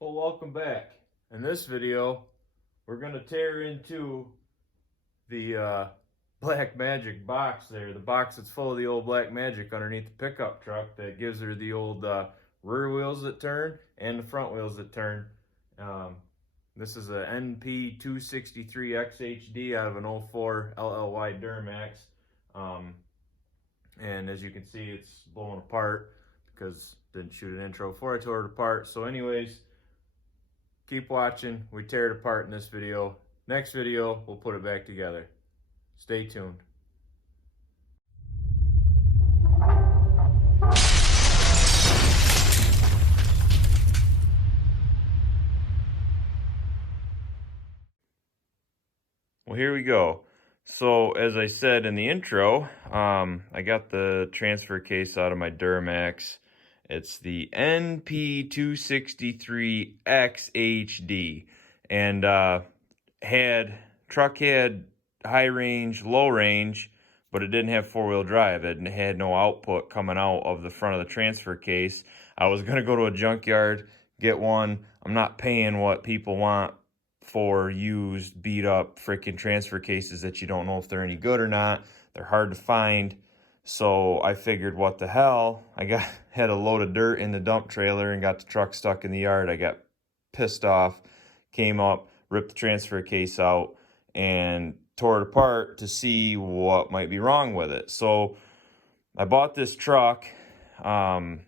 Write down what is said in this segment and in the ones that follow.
Well, welcome back. In this video, we're going to tear into the Black Magic box there. The box that's full of the old Black Magic underneath the pickup truck that gives her the old rear wheels that turn and the front wheels that turn. This is a NP263XHD out of an 04 LLY Duramax. And as you can see, it's blowing apart because didn't shoot an intro before I tore it apart. So anyways, keep watching. We tear it apart in this video. Next video, we'll put it back together. Stay tuned. Well, here we go. So as I said in the intro, I got the transfer case out of my Duramax. It's the NP263XHD, and truck had high range, low range, but it didn't have four-wheel drive. It had no output coming out of the front of the transfer case. I was gonna go to a junkyard, get one. I'm not paying what people want for used, beat up freaking transfer cases that you don't know if they're any good or not. They're hard to find. So I figured, what the hell? Had a load of dirt in the dump trailer and got the truck stuck in the yard. I got pissed off, came up, ripped the transfer case out, and tore it apart to see what might be wrong with it. So I bought this truck going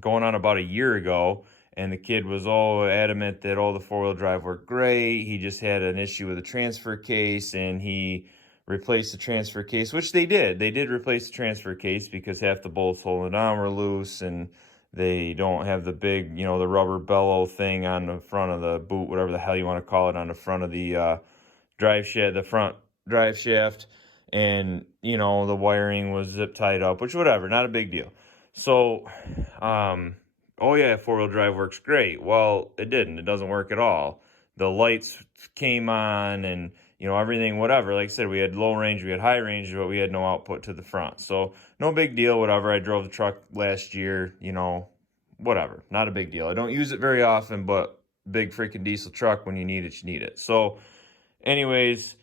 on about a year ago, and the kid was all adamant that the four-wheel drive worked great. He just had an issue with the transfer case, and he replaced the transfer case, which they did. They did replace the transfer case because half the bolts holding it on were loose, and they don't have the big, the rubber bellow thing on the front of the boot, whatever the hell you want to call it, on the front of the drive shaft, the front drive shaft, and, the wiring was zip tied up, which, whatever, not a big deal. So, oh yeah, four-wheel drive works great. Well, it didn't. It doesn't work at all. The lights came on and, everything, whatever. Like I said, we had low range, we had high range, but we had no output to the front. So no big deal, whatever. I drove the truck last year, whatever. Not a big deal. I don't use it very often, but big freaking diesel truck, when you need it, you need it. So anyways,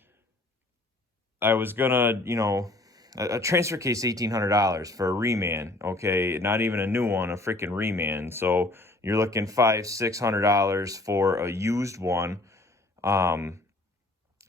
I was gonna, a transfer case, $1,800 for a reman, okay? Not even a new one, a freaking reman. So you're looking $500-600 for a used one.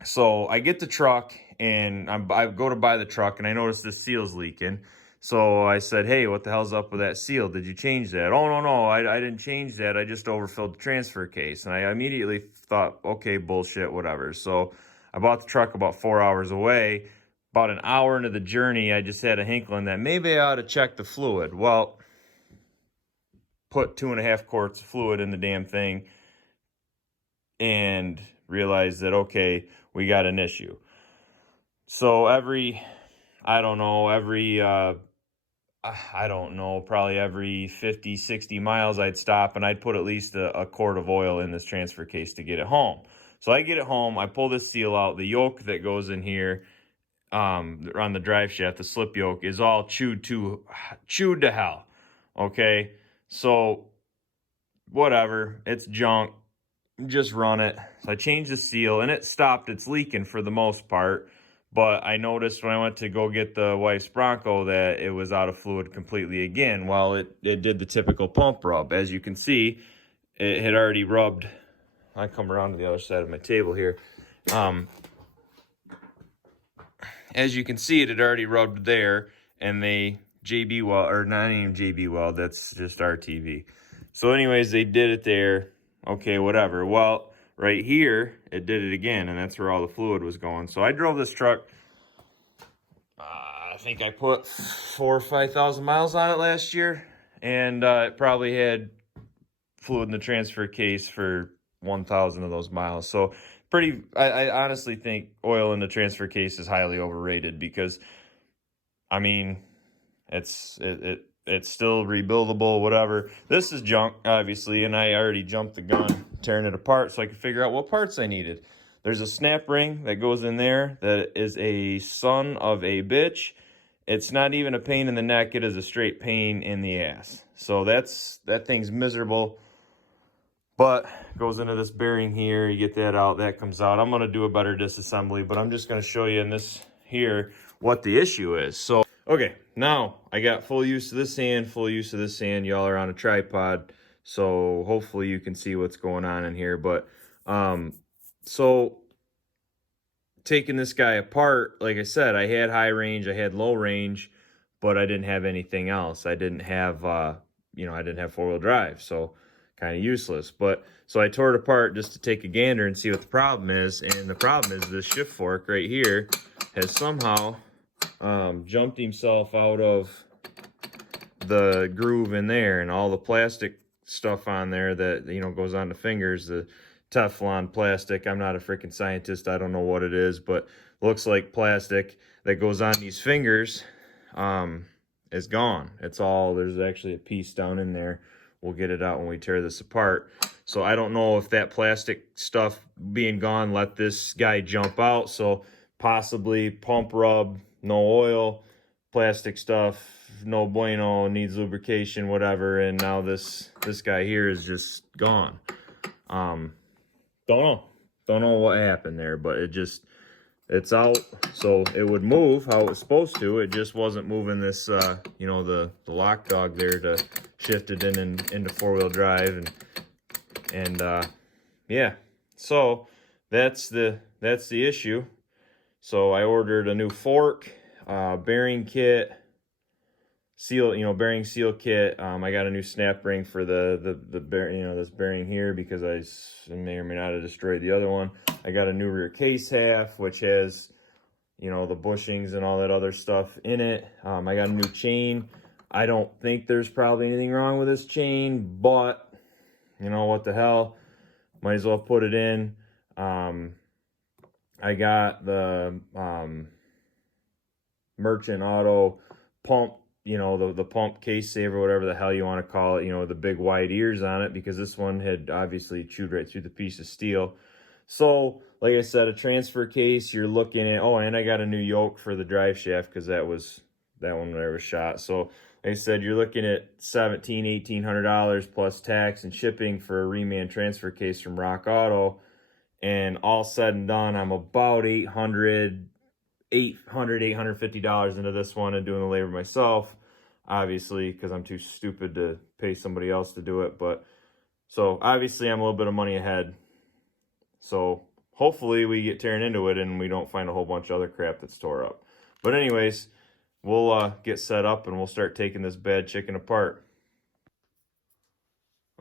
So I get the truck, and I go to buy the truck, and I notice the seal's leaking. So I said, hey, what the hell's up with that seal? Did you change that? Oh, no, I didn't change that. I just overfilled the transfer case. And I immediately thought, okay, bullshit, whatever. So I bought the truck about 4 hours away. About an hour into the journey, I just had a inkling that maybe I ought to check the fluid. Well, put 2.5 quarts of fluid in the damn thing and realized that, okay, we got an issue. So probably every 50, 60 miles, I'd stop and I'd put at least a quart of oil in this transfer case to get it home. So I get it home, I pull this seal out, the yoke that goes in here, on the drive shaft, the slip yoke, is all chewed to hell. Okay, so whatever, it's junk, just run it. So I changed the seal, and it stopped its leaking for the most part, but I noticed when I went to go get the wife's Bronco that it was out of fluid completely again. Well, it did the typical pump rub. As you can see, it had already rubbed. I come around to the other side of my table here. As you can see, it had already rubbed there, and they JB weld, or not even JB weld, that's just RTV. So anyways, they did it there. Okay, whatever. Well, right here, it did it again, and that's where all the fluid was going. So I drove this truck, I think I put 4,000 or 5,000 miles on it last year, and it probably had fluid in the transfer case for 1,000 of those miles. So I honestly think oil in the transfer case is highly overrated, because I mean, it's still rebuildable, whatever. This is junk, obviously, and I already jumped the gun tearing it apart so I could figure out what parts I needed. There's a snap ring that goes in there that is a son of a bitch. It's not even a pain in the neck, it is a straight pain in the ass. So that thing's miserable But goes into this bearing here, you get that out, that comes out. I'm gonna do a better disassembly, but I'm just gonna show you in this here what the issue is. So, okay, now I got full use of this hand, full use of this hand. Y'all are on a tripod, so hopefully you can see what's going on in here. But, so taking this guy apart, like I said, I had high range, I had low range, but I didn't have anything else. I didn't have, I didn't have four-wheel drive, so kind of useless. But so I tore it apart just to take a gander and see what the problem is. And the problem is this shift fork right here has somehow jumped himself out of the groove in there, and all the plastic stuff on there that, you know, goes on the fingers, the Teflon plastic. I'm not a freaking scientist. I don't know what it is, but looks like plastic that goes on these fingers is gone. It's all, there's actually a piece down in there. We'll get it out when we tear this apart. So I don't know if that plastic stuff being gone let this guy jump out. So possibly pump rub, no oil, plastic stuff, no bueno, needs lubrication, whatever. And now this guy here is just gone. Don't know what happened there, but it's out. So it would move how it was supposed to. It just wasn't moving this, the lock dog there to shift it into four-wheel drive. And yeah, so that's the issue. So I ordered a new fork, bearing kit, seal, bearing seal kit. I got a new snap ring for the bearing, this bearing here, because I may or may not have destroyed the other one. I got a new rear case half, which has, the bushings and all that other stuff in it. I got a new chain. I don't think there's probably anything wrong with this chain, but what the hell, might as well put it in. I got the Merchant Auto pump, the pump case saver, whatever the hell you want to call it, the big wide ears on it, because this one had obviously chewed right through the piece of steel. So, like I said, a transfer case, you're looking at, oh, and I got a new yoke for the drive shaft, because that one there was shot. So, like I said, you're looking at $1,800 plus tax and shipping for a reman transfer case from Rock Auto. And all said and done, I'm about $850 into this one, and doing the labor myself, obviously, because I'm too stupid to pay somebody else to do it. But so obviously I'm a little bit of money ahead. So hopefully we get tearing into it and we don't find a whole bunch of other crap that's tore up. But anyways, we'll get set up and we'll start taking this bad chicken apart.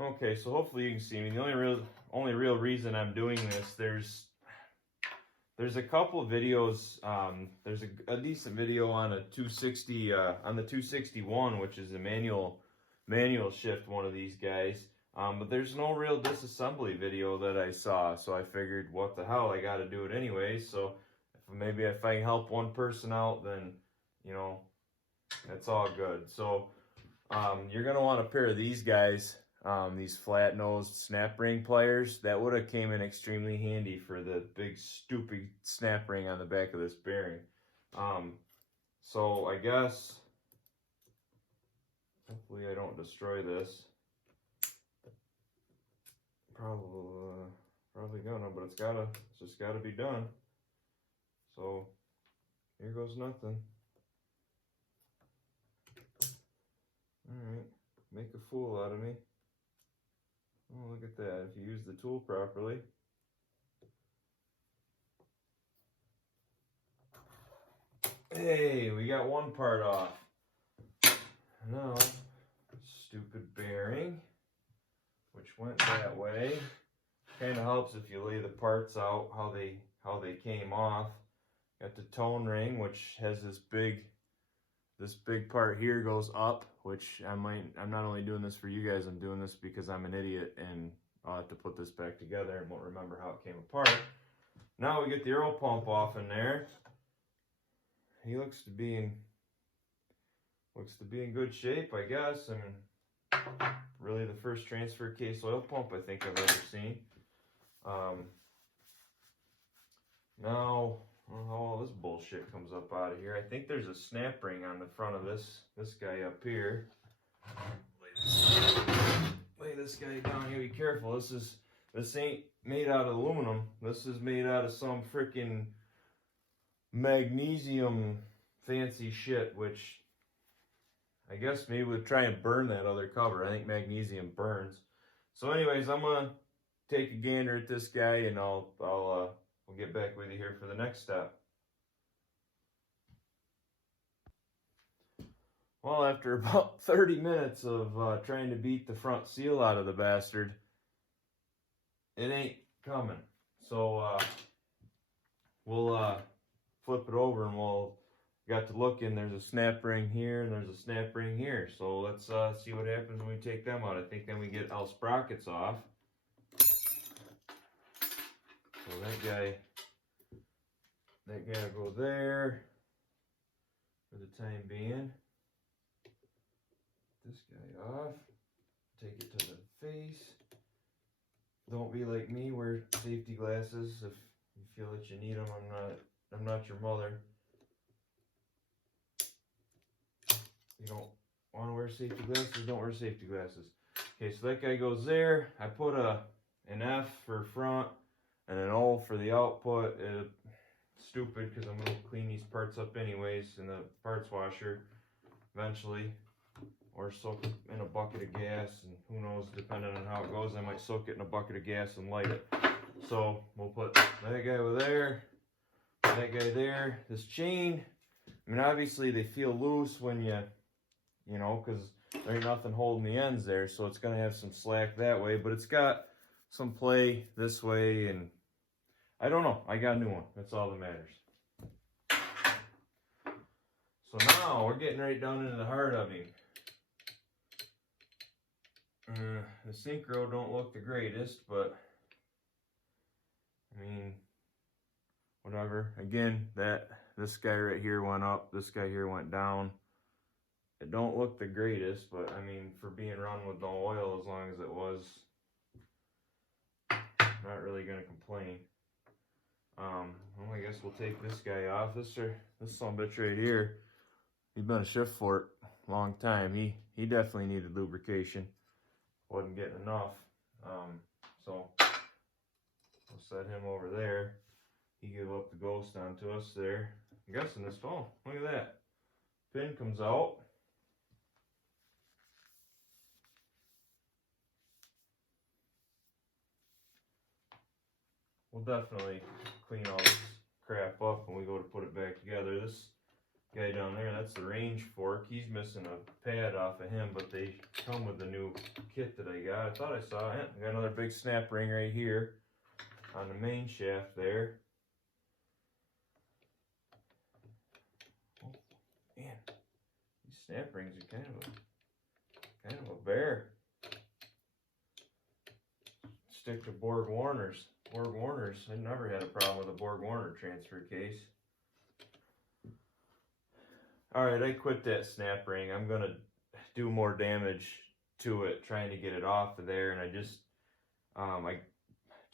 Okay, so hopefully you can see me. The only real reason I'm doing this, there's a couple of videos. There's a decent video on a 260 on the 261, which is a manual shift one of these guys. But there's no real disassembly video that I saw, so I figured, what the hell, I got to do it anyway. So maybe if I can help one person out, then that's all good. So you're gonna want a pair of these guys. These flat-nosed snap ring pliers, that would have came in extremely handy for the big stupid snap ring on the back of this bearing. So I guess, hopefully I don't destroy this. Probably gonna, but it's just gotta be done. So here goes nothing. Alright, make a fool out of me. Oh, look at that, if you use the tool properly. Hey, we got one part off. Now, stupid bearing, which went that way. Kind of helps if you lay the parts out how they came off. Got the tone ring, which has this big part here goes up, which I'm not only doing this for you guys, I'm doing this because I'm an idiot and I'll have to put this back together and won't remember how it came apart. Now we get the aero pump off in there. He looks to be in good shape, I guess. I mean, really the first transfer case oil pump I think I've ever seen. Now, I don't know how all this bullshit comes up out of here. I think there's a snap ring on the front of this guy up here. Lay lay this guy down here. Be careful. This ain't made out of aluminum. This is made out of some freaking magnesium fancy shit, which I guess maybe we'll try and burn that other cover. I think magnesium burns. So anyways, I'm gonna take a gander at this guy, and we'll get back with you here for the next step. Well, after about 30 minutes of trying to beat the front seal out of the bastard, it ain't coming. So we'll flip it over, and we'll got to look, and there's a snap ring here and there's a snap ring here. So let's see what happens when we take them out. I think then we get all sprockets off. So that guy will go there for the time being. This guy off. Take it to the face. Don't be like me, wear safety glasses if you feel that you need them. I'm not your mother. You don't want to wear safety glasses, don't wear safety glasses. Okay, so that guy goes there. I put an F for front and an O for the output. Stupid, because I'm going to clean these parts up anyways in the parts washer eventually. Or soak it in a bucket of gas, and who knows, depending on how it goes, I might soak it in a bucket of gas and light it. So we'll put that guy over there, that guy there. This chain, I mean, obviously they feel loose when you know, because there ain't nothing holding the ends there, so it's going to have some slack that way, but it's got some play this way, and I don't know. I got a new one. That's all that matters. So now we're getting right down into the heart of him. The synchro don't look the greatest, but I mean, whatever. Again, this guy right here went up, this guy here went down. It don't look the greatest, but I mean, for being run with no oil as long as it was, not really gonna complain. Well, I guess we'll take this guy off. This sumbitch right here, he's been a shift for it a long time. He definitely needed lubrication. Wasn't getting enough. So we'll set him over there. He gave up the ghost onto us there. I'm guessing this, oh, look at that. Pin comes out. We'll definitely clean all this crap up when we go to put it back together. This guy down there, that's the range fork. He's missing a pad off of him, but they come with the new kit that I got. I thought I saw it. I got another big snap ring right here on the main shaft there. Oh man, these snap rings are kind of a bear. Stick to Borg Warners. Borg Warners. I never had a problem with a Borg Warner transfer case. Alright, I quit that snap ring. I'm going to do more damage to it, trying to get it off of there. And I just, I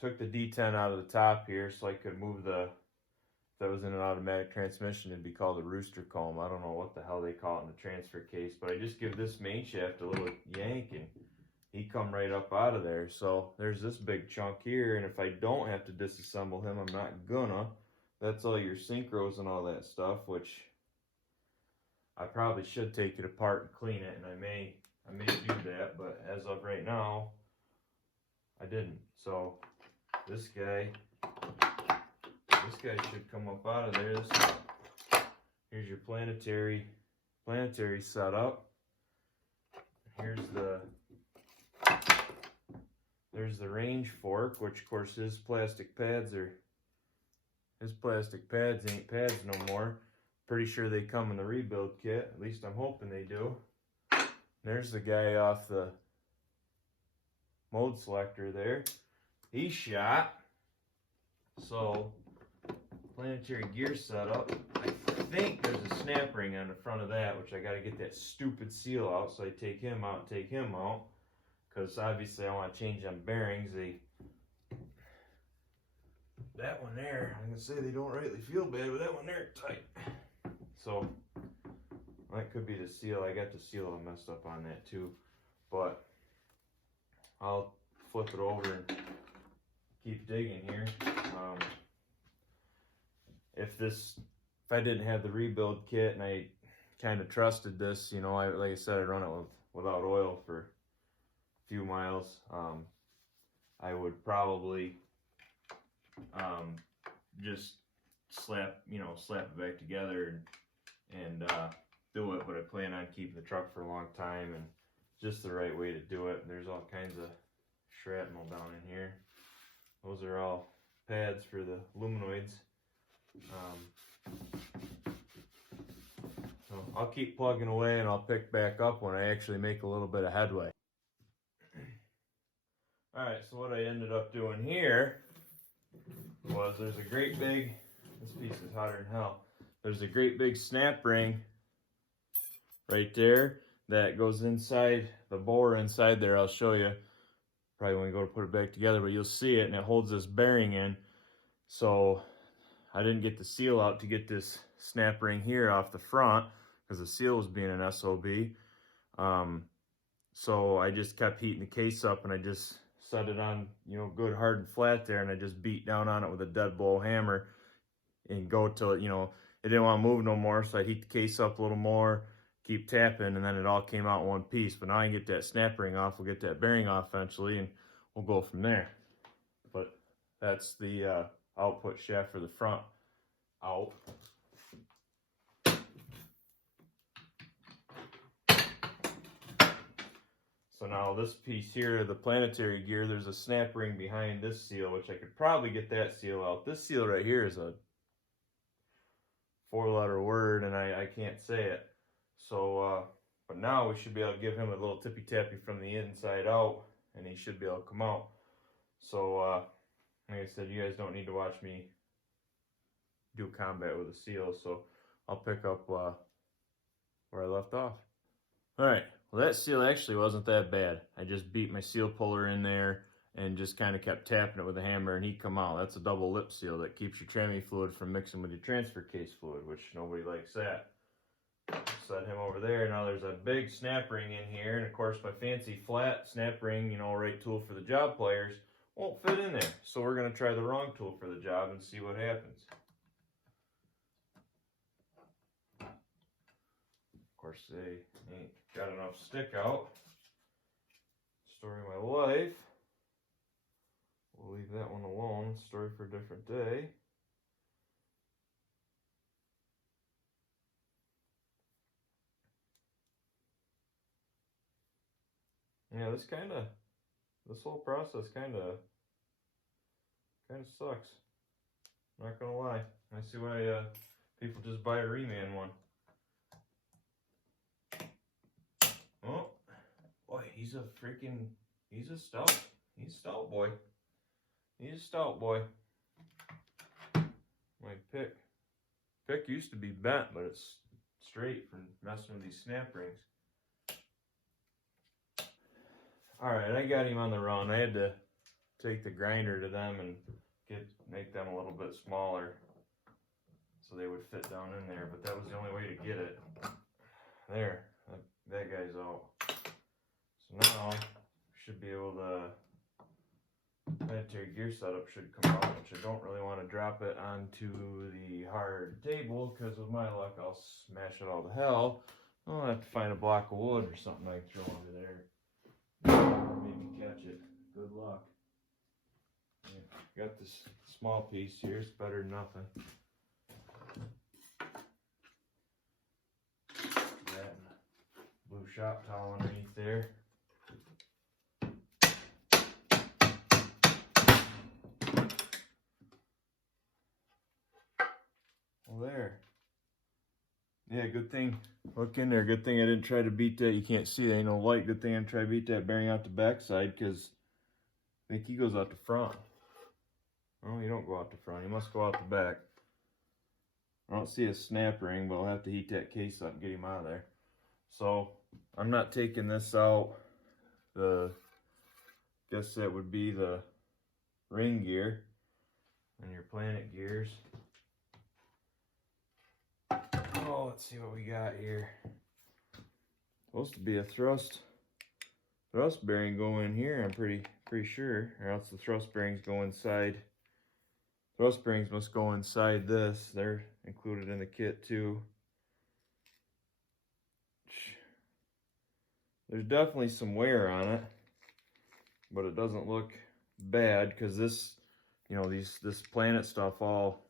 took the D10 out of the top here so I could move if that was in an automatic transmission, it'd be called a rooster comb. I don't know what the hell they call it in the transfer case, but I just give this main shaft a little yank and he come right up out of there. So there's this big chunk here, and if I don't have to disassemble him, I'm not gonna. That's all your synchros and all that stuff, which I probably should take it apart and clean it, and I may do that, but as of right now, I didn't. So this guy should come up out of there. Here's your planetary setup. There's the range fork, which of course his plastic pads ain't pads no more. Pretty sure they come in the rebuild kit. At least I'm hoping they do. There's the guy off the mode selector there. He's shot. So, planetary gear setup. I think there's a snap ring on the front of that, which I got to get that stupid seal out. So I take him out and take him out. Because obviously I want to change them bearings. That one there, I'm going to say they don't rightly feel bad, but that one there tight. So that could be the seal. I got the seal all messed up on that too. But I'll flip it over and keep digging here. If I didn't have the rebuild kit and I kind of trusted this, you know, like I said, I run it without oil for a few miles. I would probably just slap it back together and do it. But I plan on keeping the truck for a long time, and just the right way to do it. There's all kinds of shrapnel down in here. Those are all pads for the luminoids. So I'll keep plugging away and I'll pick back up when I actually make a little bit of headway. Alright, so what I ended up doing here was there's a great big, this piece is hotter than hell, there's a great big snap ring right there that goes inside the bore inside there. I'll show you probably when we go to put it back together, but you'll see it, and it holds this bearing in. So I didn't get the seal out to get this snap ring here off the front because the seal was being an SOB. So I just kept heating the case up, and I just set it on, you know, good hard and flat there, and I just beat down on it with a deadbolt hammer and go till it, you know, it didn't want to move no more. So I heat the case up a little more, keep tapping, and then it all came out in one piece. But now I can get that snap ring off, we'll get that bearing off eventually, and we'll go from there. But that's the output shaft for the front out. So now this piece here, the planetary gear, there's a snap ring behind this seal, which I could probably get that seal out. This seal right here is a 4-letter word, and I can't say it. So, but now we should be able to give him a little tippy-tappy from the inside out, and he should be able to come out. So, like I said, you guys don't need to watch me do combat with a seal, so I'll pick up where I left off. Alright, well that seal actually wasn't that bad. I just beat my seal puller in there and just kind of kept tapping it with a hammer, and he'd come out. That's a double lip seal that keeps your tranny fluid from mixing with your transfer case fluid, which nobody likes that. Set him over there. Now there's a big snap ring in here, and of course my fancy flat snap ring, you know, right tool for the job players, won't fit in there. So we're going to try the wrong tool for the job and see what happens. Of course they ain't got enough stick out. Story of my life. We'll leave that one alone. Story for a different day. Yeah, this whole process kind of sucks. Not gonna lie. I see why people just buy a Reman one. Oh, boy, he's a stout. He's a stout boy. He's a stout boy. My pick used to be bent, but it's straight from messing with these snap rings. Alright, I got him on the run. I had to take the grinder to them and make them a little bit smaller so they would fit down in there, but that was the only way to get it. There, that guy's out. So now, should be able to, planetary gear setup should come out, which I don't really want to drop it onto the hard table, because with my luck I'll smash it all to hell. I'll have to find a block of wood or something I can throw under there. Maybe catch it. Good luck. Yeah, got this small piece here. It's better than nothing. That blue shop towel underneath there. Well, there. Yeah, good thing. Look in there. Good thing I didn't try to beat that. You can't see it. Ain't no light. Good thing I didn't try to beat that bearing out the backside, because I think he goes out the front. Oh, you don't go out the front. You must go out the back. I don't see a snap ring, but I'll have to heat that case up and get him out of there. So I'm not taking this out. Guess that would be the ring gear and your planet gears. Oh, let's see what we got here. Supposed to be a thrust thrust bearing go in here, I'm pretty sure, or else the thrust bearings go inside. Thrust bearings must go inside this. They're included in the kit too. There's definitely some wear on it, but it doesn't look bad because this, you know, this planet stuff all,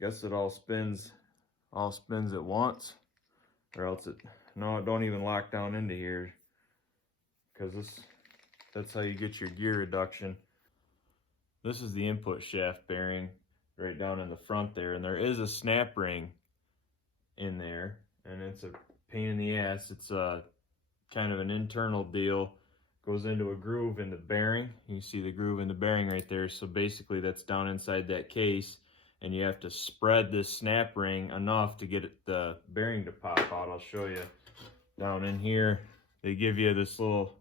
I guess it all spins at once, or else it, no, it don't even lock down into here, because that's how you get your gear reduction. This is the input shaft bearing right down in the front there, and there is a snap ring in there, and it's a pain in the ass. It's a kind of an internal deal. Goes into a groove in the bearing. You see the groove in the bearing right there. So basically that's down inside that case, and you have to spread this snap ring enough to get the bearing to pop out. I'll show you down in here. They give you this little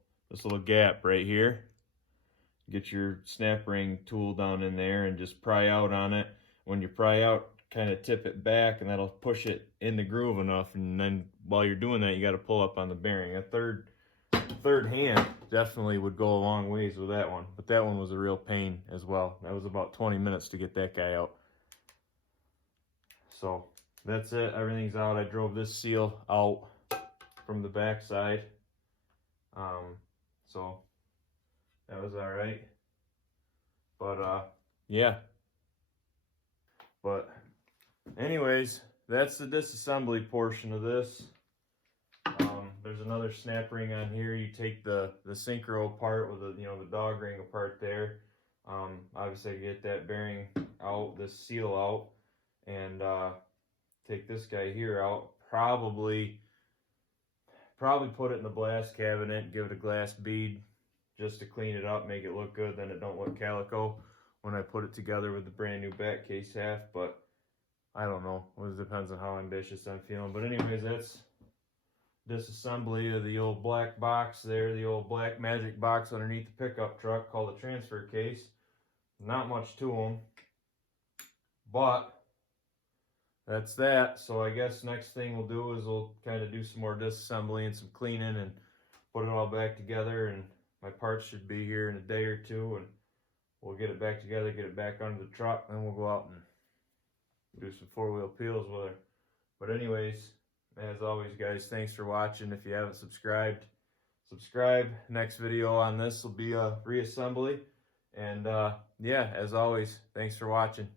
gap right here. Get your snap ring tool down in there and just pry out on it. When you pry out, kind of tip it back, and that'll push it in the groove enough. And then while you're doing that, you got to pull up on the bearing. A third hand definitely would go a long ways with that one, but that one was a real pain as well. That was about 20 minutes to get that guy out. So that's it, everything's out. I drove this seal out from the back side, so that was all right. But yeah, but anyways, that's the disassembly portion of this. There's another snap ring on here. You take the synchro part with the, you know, the dog ring apart there. Obviously I get that bearing out, this seal out, and take this guy here out. Probably put it in the blast cabinet, give it a glass bead just to clean it up, make it look good, then it don't look calico when I put it together with the brand new back case half. But I don't know, it depends on how ambitious I'm feeling. But anyways, that's disassembly of the old black box there, the old black magic box underneath the pickup truck called a transfer case. Not much to them, but that's that. So I guess next thing we'll do is we'll kind of do some more disassembly and some cleaning and put it all back together, and my parts should be here in a day or two, and we'll get it back together, get it back under the truck, then we'll go out and do some four-wheel peels with her. But anyways, as always, guys, thanks for watching. If you haven't subscribed, subscribe. Next video on this will be a reassembly. And yeah, as always, thanks for watching.